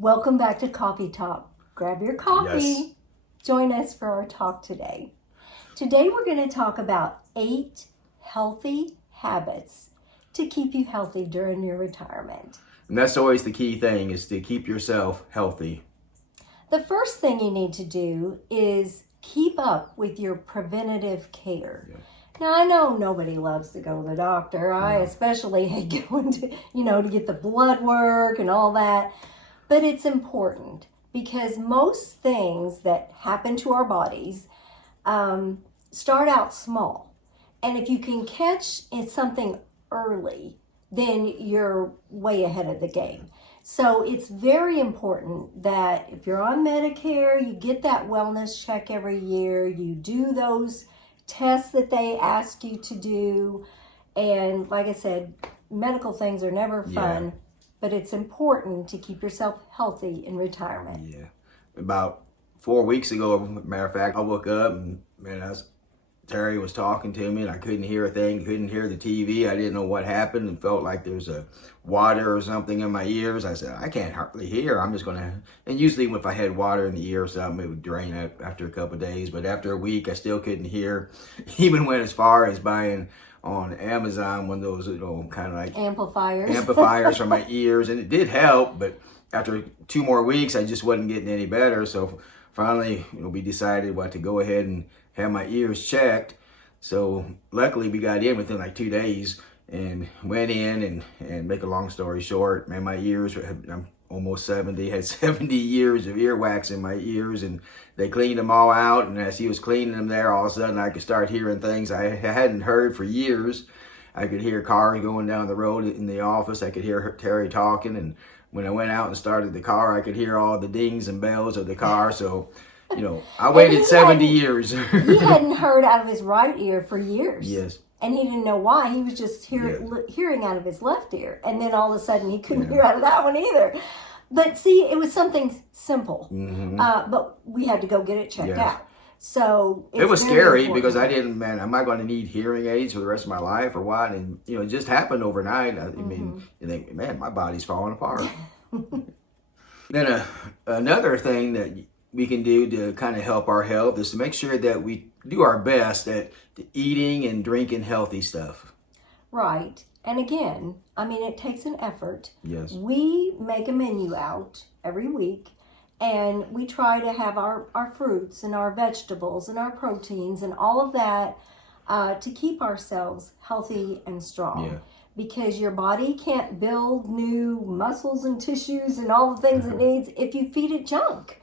Welcome back to Coffee Talk. Grab your coffee. Yes. Join us for our talk today. Today we're going to talk about 8 healthy habits to keep you healthy during your retirement. And that's always the key thing, is to keep yourself healthy. The first thing you need to do is keep up with your preventative care. Yeah. Now, I know nobody loves to go to the doctor. I especially hate going to, to get the blood work and all that. But it's important because most things that happen to our bodies start out small. And if you can catch something early, then you're way ahead of the game. So it's very important that if you're on Medicare, you get that wellness check every year. You do those tests that they ask you to do. And like I said, medical things are never fun. Yeah. But it's important to keep yourself healthy in retirement. Yeah. About 4 weeks ago, matter of fact, I woke up and Terri was talking to me and I couldn't hear a thing, couldn't hear the TV. I didn't know what happened and felt like there's a water or something in my ears. I said, I can't hardly hear. I'm just going to, and usually if I had water in the ear or something, it would drain up after a couple of days. But after a week, I still couldn't hear. Even went as far as buying on Amazon one of those, kind of like amplifiers for my ears, and it did help. But after 2 more weeks, I just wasn't getting any better. So finally, we decided to go ahead and have my ears checked. So luckily, we got in within like 2 days and went in. And make a long story short, man, my ears, I'm almost 70, had 70 years of earwax in my ears, and they cleaned them all out. And as he was cleaning them there, all of a sudden I could start hearing things I hadn't heard for years. I could hear cars going down the road in the office. I could hear Terri talking. And when I went out and started the car, I could hear all the dings and bells of the car. So, I waited 70 years. He hadn't heard out of his right ear for years. Yes. And he didn't know why. He was just hearing out of his left ear. And then all of a sudden he couldn't hear out of that one either. But see, it was something simple. Mm-hmm. But we had to go get it checked out. So it was scary because I didn't, am I going to need hearing aids for the rest of my life or what? And, it just happened overnight. I mean, you think, man, my body's falling apart. Then another thing that we can do to kind of help our health is to make sure that we do our best at eating and drinking healthy stuff. Right. And again, it takes an effort. Yes. We make a menu out every week, and we try to have our fruits and our vegetables and our proteins and all of that to keep ourselves healthy and strong. Yeah. Because your body can't build new muscles and tissues and all the things it needs if you feed it junk.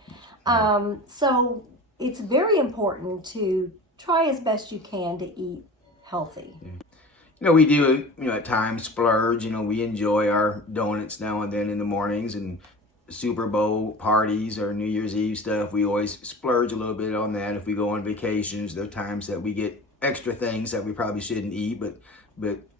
So it's very important to try as best you can to eat healthy. We do, at times splurge. We enjoy our donuts now and then in the mornings, and Super Bowl parties or New Year's Eve stuff. We always splurge a little bit on that. If we go on vacations, there are times that we get extra things that we probably shouldn't eat, but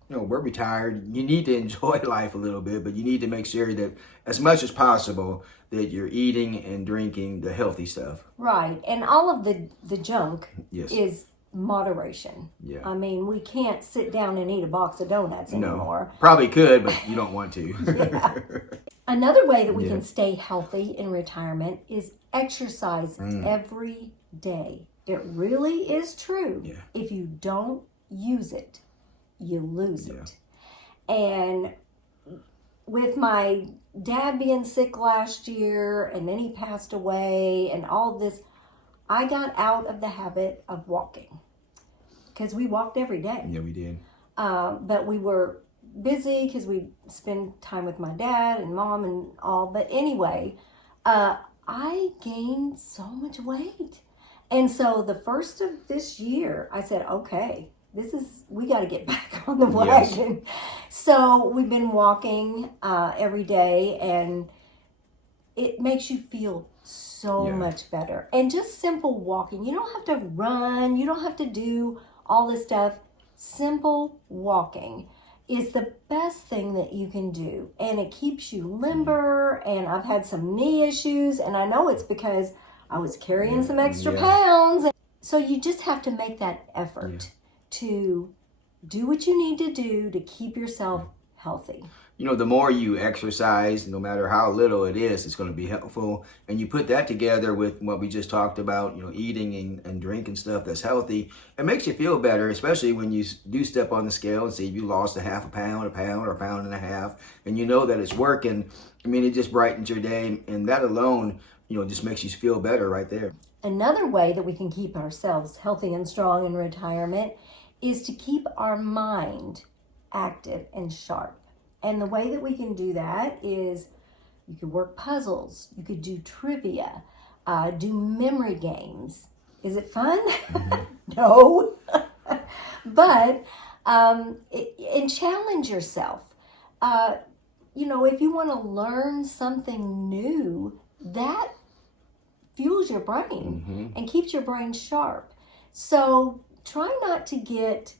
we're retired. You need to enjoy life a little bit, but you need to make sure that as much as possible that you're eating and drinking the healthy stuff. Right. And all of the junk Yes. is moderation. Yeah. We can't sit down and eat a box of donuts anymore. No. Probably could, but you don't want to. Yeah. Another way that we can stay healthy in retirement is exercise every day. It really is true. Yeah. If you don't use it, you lose it. And with my dad being sick last year, and then he passed away, and all of this, I got out of the habit of walking because we walked every day. Yeah, we did. But we were busy because we spend time with my dad and mom and all. But anyway, I gained so much weight. And so the first of this year, I said, okay, we got to get back on the wagon. Yes. So we've been walking every day, and it makes you feel so much better. And just simple walking. You don't have to run. You don't have to do all this stuff. Simple walking is the best thing that you can do. And it keeps you limber. And I've had some knee issues, and I know it's because I was carrying some extra pounds. So you just have to make that effort to do what you need to do to keep yourself healthy. the more you exercise, no matter how little it is, it's going to be helpful. And you put that together with what we just talked about, eating and drinking stuff that's healthy, it makes you feel better, especially when you do step on the scale and see you lost a half a pound, or a pound and a half, and you know that it's working. I mean, it just brightens your day, and that alone, just makes you feel better right there. Another way that we can keep ourselves healthy and strong in retirement is to keep our mind active and sharp. And the way that we can do that is you could work puzzles, you could do trivia, do memory games. Is it fun? No. But, and challenge yourself. If you want to learn something new, that fuels your brain and keeps your brain sharp. So try not to get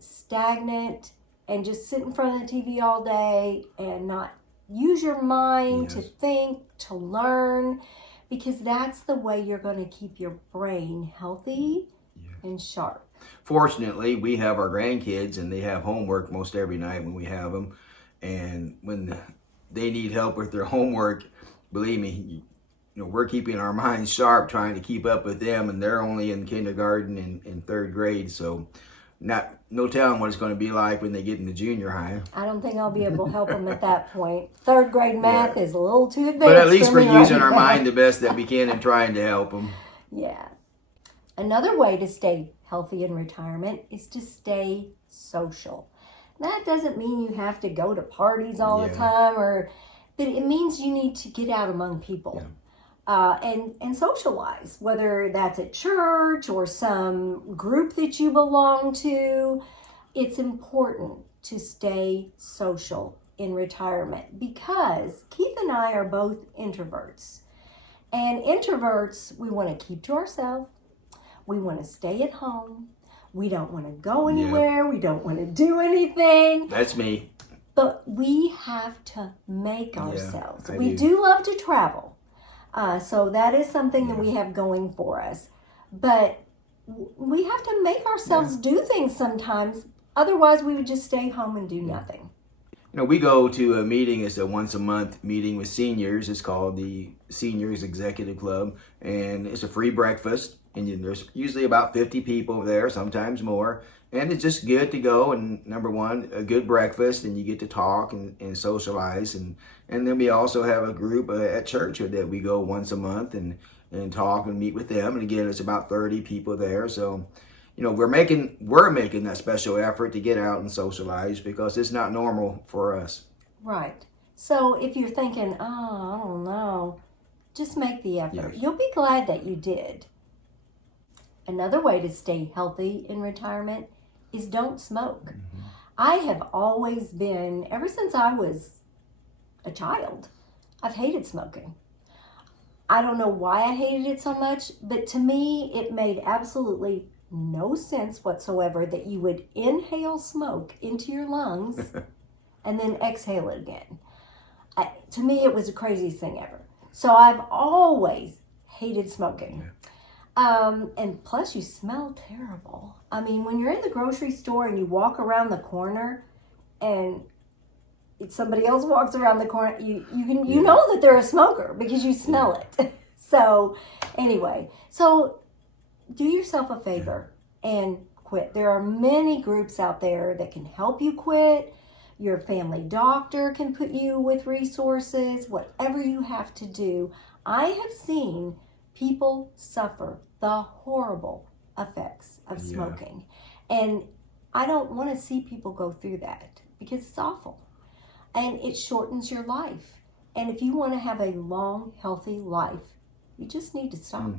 stagnant and just sit in front of the TV all day and not use your mind to think, to learn, because that's the way you're going to keep your brain healthy and sharp. Fortunately, we have our grandkids, and they have homework most every night when we have them. And when they need help with their homework, believe me, we're keeping our minds sharp trying to keep up with them, and they're only in kindergarten and third grade, so no telling what it's going to be like when they get into junior high. I don't think I'll be able to help them at that point. Third grade math is a little too advanced. But at least we're using our mind the best that we can and trying to help them. Yeah. Another way to stay healthy in retirement is to stay social. That doesn't mean you have to go to parties all the time, but it means you need to get out among people. Yeah. And socialize, whether that's at church or some group that you belong to. It's important to stay social in retirement because Keith and I are both introverts. And introverts, we want to keep to ourselves. We want to stay at home. We don't want to go anywhere. We don't want to do anything. That's me. But we have to make ourselves. We do do love to travel. So that is something that we have going for us. But we have to make ourselves do things sometimes. Otherwise, we would just stay home and do nothing. We go to a meeting. It's a once a month meeting with seniors. It's called the Seniors Executive Club. And it's a free breakfast. And there's usually about 50 people there, sometimes more. And it's just good to go. And number one, a good breakfast, and you get to talk and socialize. And then we also have a group at church that we go once a month and talk and meet with them. And again, it's about 30 people there. So, we're making that special effort to get out and socialize because it's not normal for us. Right. So if you're thinking, I don't know, just make the effort. Yes. You'll be glad that you did. Another way to stay healthy in retirement is don't smoke. I have always been, ever since I was a child, I've hated smoking. I don't know why I hated it so much, but to me, it made absolutely no sense whatsoever that you would inhale smoke into your lungs and then exhale it again. To me, it was the craziest thing ever. So I've always hated smoking. And plus, you smell terrible. I mean, when you're in the grocery store and you walk around the corner and somebody else walks around the corner, you know that they're a smoker because you smell it. So anyway, do yourself a favor and quit. There are many groups out there that can help you quit. Your family doctor can put you with resources, whatever you have to do. I have seen people suffer the horrible effects of smoking. And I don't want to see people go through that because it's awful. And it shortens your life. And if you want to have a long, healthy life, you just need to stop.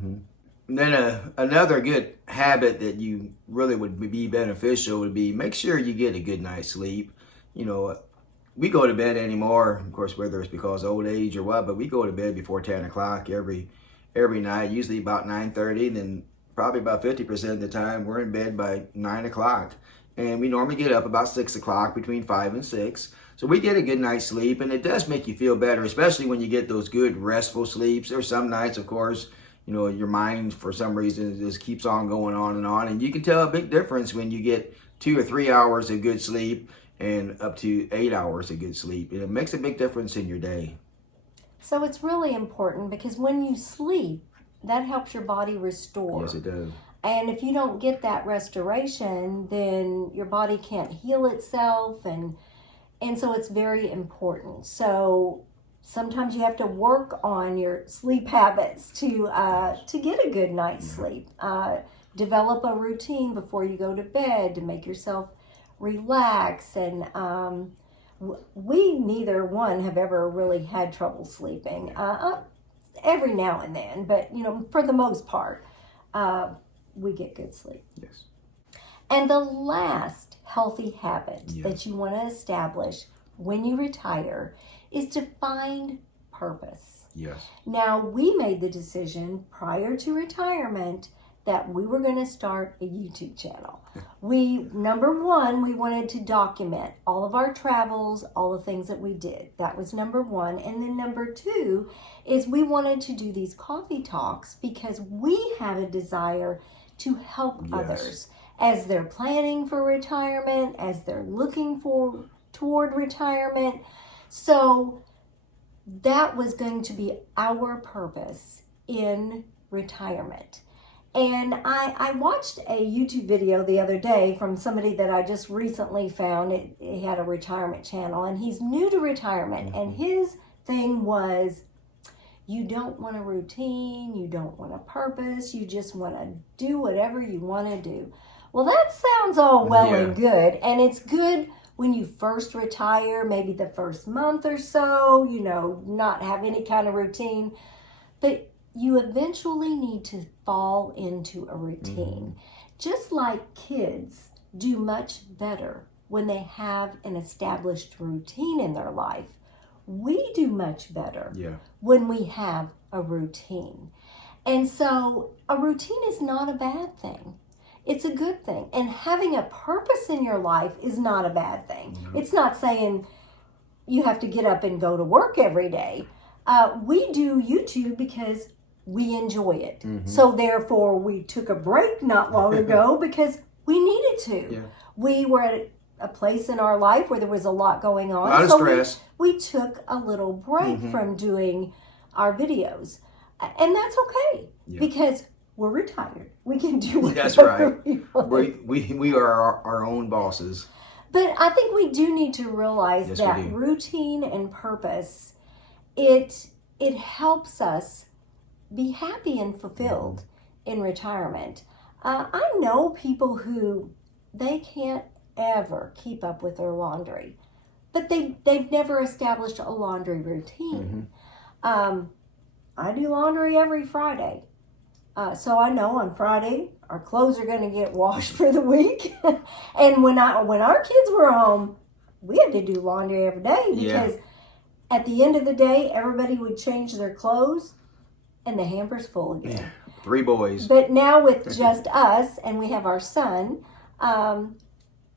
And then another good habit that you really would be beneficial would be make sure you get a good night's sleep. We go to bed anymore, of course, whether it's because of old age or what, but we go to bed before 10 o'clock every night, usually about 9:30, then probably about 50% of the time we're in bed by 9 o'clock. And we normally get up about 6 o'clock, between 5 and 6. So we get a good night's sleep, and it does make you feel better, especially when you get those good restful sleeps. There's some nights, of course, your mind for some reason just keeps on going on, and you can tell a big difference when you get 2 or 3 hours of good sleep and up to 8 hours of good sleep. And it makes a big difference in your day. So it's really important because when you sleep, that helps your body restore. Yes, it does. And if you don't get that restoration, then your body can't heal itself, and so it's very important. So sometimes you have to work on your sleep habits to get a good night's sleep. Develop a routine before you go to bed to make yourself relax. And we neither one have ever really had trouble sleeping. Every now and then, but for the most part, we get good sleep. Yes. And the last healthy habit Yes. that you want to establish when you retire is to find purpose. Yes. Now, we made the decision prior to retirement that we were going to start a YouTube channel. Number one, we wanted to document all of our travels, all the things that we did. That was number one. And then number two is we wanted to do these coffee talks because we had a desire to help others as they're planning for retirement, as they're looking toward retirement. So that was going to be our purpose in retirement. And I watched a YouTube video the other day from somebody that I just recently found. He had a retirement channel, and he's new to retirement. Mm-hmm. And his thing was, you don't want a routine, you don't want a purpose, you just want to do whatever you want to do. Well, that sounds all well and good. And it's good when you first retire, maybe the first month or so, not have any kind of routine. But you eventually need to fall into a routine. Just like kids do much better when they have an established routine in their life, we do much better when we have a routine. And so a routine is not a bad thing. It's a good thing. And having a purpose in your life is not a bad thing. It's not saying you have to get up and go to work every day. We do YouTube because we enjoy it. So therefore we took a break not long ago because we needed to. We were at a place in our life where there was a lot going on. A lot of stress. We took a little break from doing our videos. And that's okay because we're retired. We can do whatever That's right. we want. We are our own bosses. But I think we do need to realize that routine and purpose, it helps us be happy and fulfilled in retirement. I know people who they can't ever keep up with their laundry, but they've never established a laundry routine. I do laundry every Friday. So I know on Friday our clothes are going to get washed for the week. And when our kids were home, we had to do laundry every day because at the end of the day, everybody would change their clothes and the hamper's full again. 3 boys. But now with just us, and we have our son,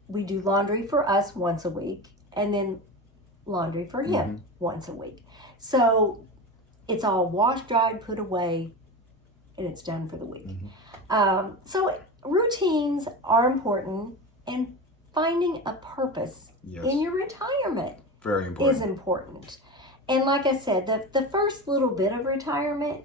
we do laundry for us once a week and then laundry for him once a week. So it's all washed, dried, put away, and it's done for the week. So routines are important, and finding a purpose in your retirement Very important. is important. And like I said, the first little bit of retirement,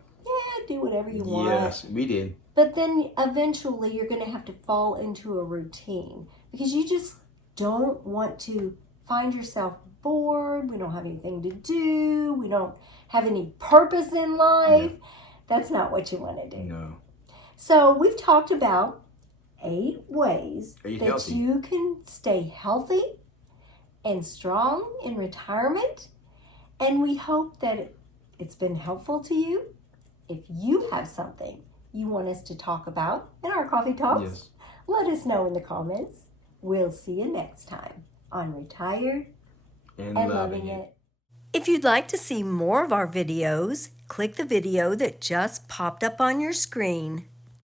do whatever you want. Yes, we did. But then eventually you're going to have to fall into a routine because you just don't want to find yourself bored. We don't have anything to do. We don't have any purpose in life. No. That's not what you want to do. No. So we've talked about 8 ways that healthy. you can stay healthy and strong in retirement. And we hope that it's been helpful to you. If you have something you want us to talk about in our coffee talks, let us know in the comments. We'll see you next time on Retired And Loving It. If you'd like to see more of our videos, click the video that just popped up on your screen.